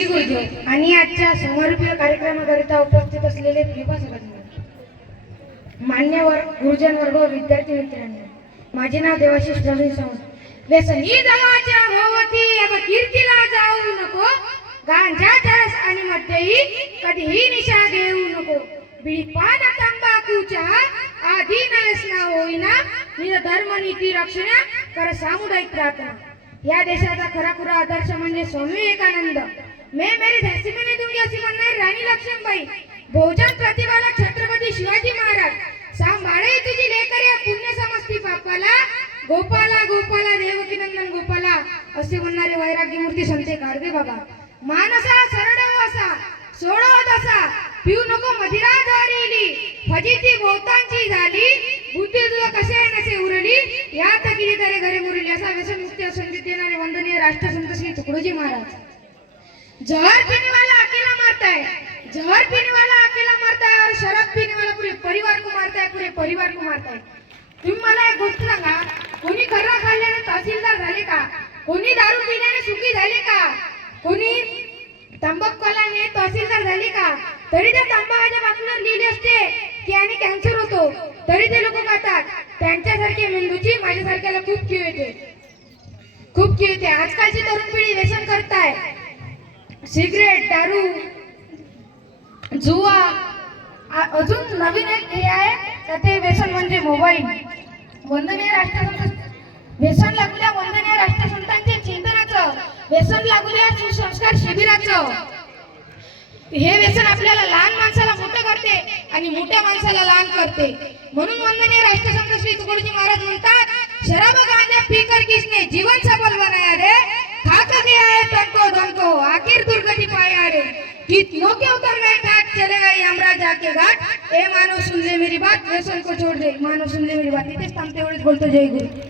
आणि आजच्या समारोपीय कार्यक्रमाकरिता उपस्थित असलेले प्रियपासक मान्यवर गुरुजन वर्ग व विद्यार्थी मित्रांनो माझे नाव देवाशिष प्रवीण सावंत. व्यसनी जगाच्या भोवती आता कीर्तीला जाऊ नको गांजाच्या रस आणि मध्यही कधीही निशा घेऊ नको. बिडी पान तंबाखूच्या आधी न होईना निज धर्म नीती रक्षण कर सामुदायिक प्रार्थना. या देशाचा खराखुरा आदर्श म्हणजे स्वामी विवेकानंद. मैं मेरी झांसी में नहीं दूंगी अशी म्हणणार राणी लक्ष्मीबाई बहुजन प्रतिभाला छत्रपती शिवाजी महाराज। सांभाळे तुझी लेकर या पुण्य समजती पापाला गोपाला गोपाला देवकी नंदन गोपाला असे म्हणणारे वैराग्य मूर्ती संते गाडगे बाबा। मानसा सरळ असा सोडव असा पिऊ नको मदिरा दारिली। फजिती बहुतांची झाली बुद्धी तुला कसे नसे उरली? या किती तरी घरे मुरली? असा व्यसनमुक्ती संगीत देणारे वंदनीय राष्ट्रसंत श्री तुकडोजी महाराज। जहर पीने वाला अकेला मरता है। जहर पीने वाला अकेला मरता है और शराब पीने वाला पूरे परिवार को मारता है पूरे परिवार को मारता है। तुम्ही मला एक गोष्ट सांगा कोणी खर्रा खाल्ल्याने तहसीलदार झाले का? कोणी दारू पिल्याने सुखी झाले का? कोणी तंबाखूवाल्याने तहसीलदार झाले का? तरी त्या तंबाखाच्या बाजूला लिहिले असते की आणि कॅन्सर होतो. तरी ते लोक खातात. त्यांच्यासारखे मेंदूची माझ्यासारख्याला खूप किव येते. खूप किव येते. आजकालची तरुण पिढी व्यसन करताय. सिगरेट दारू जुवा अजून नवीन एक हे आहे तर ते व्यसन म्हणजे मोबाईल. वंदनीय राष्ट्रसंत व्यसन लागल्या वंदनीय राष्ट्रसंतांच्या चिंतनाचं व्यसन लागल्या सुसंस्कार शिबिराचं. हे व्यसन आपल्याला लहान माणसाला मोठं करते आणि मोठ्या माणसाला लहान करते. म्हणून वंदनीय राष्ट्रसंत श्री तुकडोजी महाराज म्हणतात शराब गांजा पीकर किसने? जीवन सफल बनाया रे. रे कितनों के उतर गए घाट चले गए यमराज जाके घाट. ए मानो सुन ले मेरी बात व्यसन को छोड़ दे. मानो सुन ले मेरी बात. इथेच थांबते एवढेच बोलतो. जय गुरु.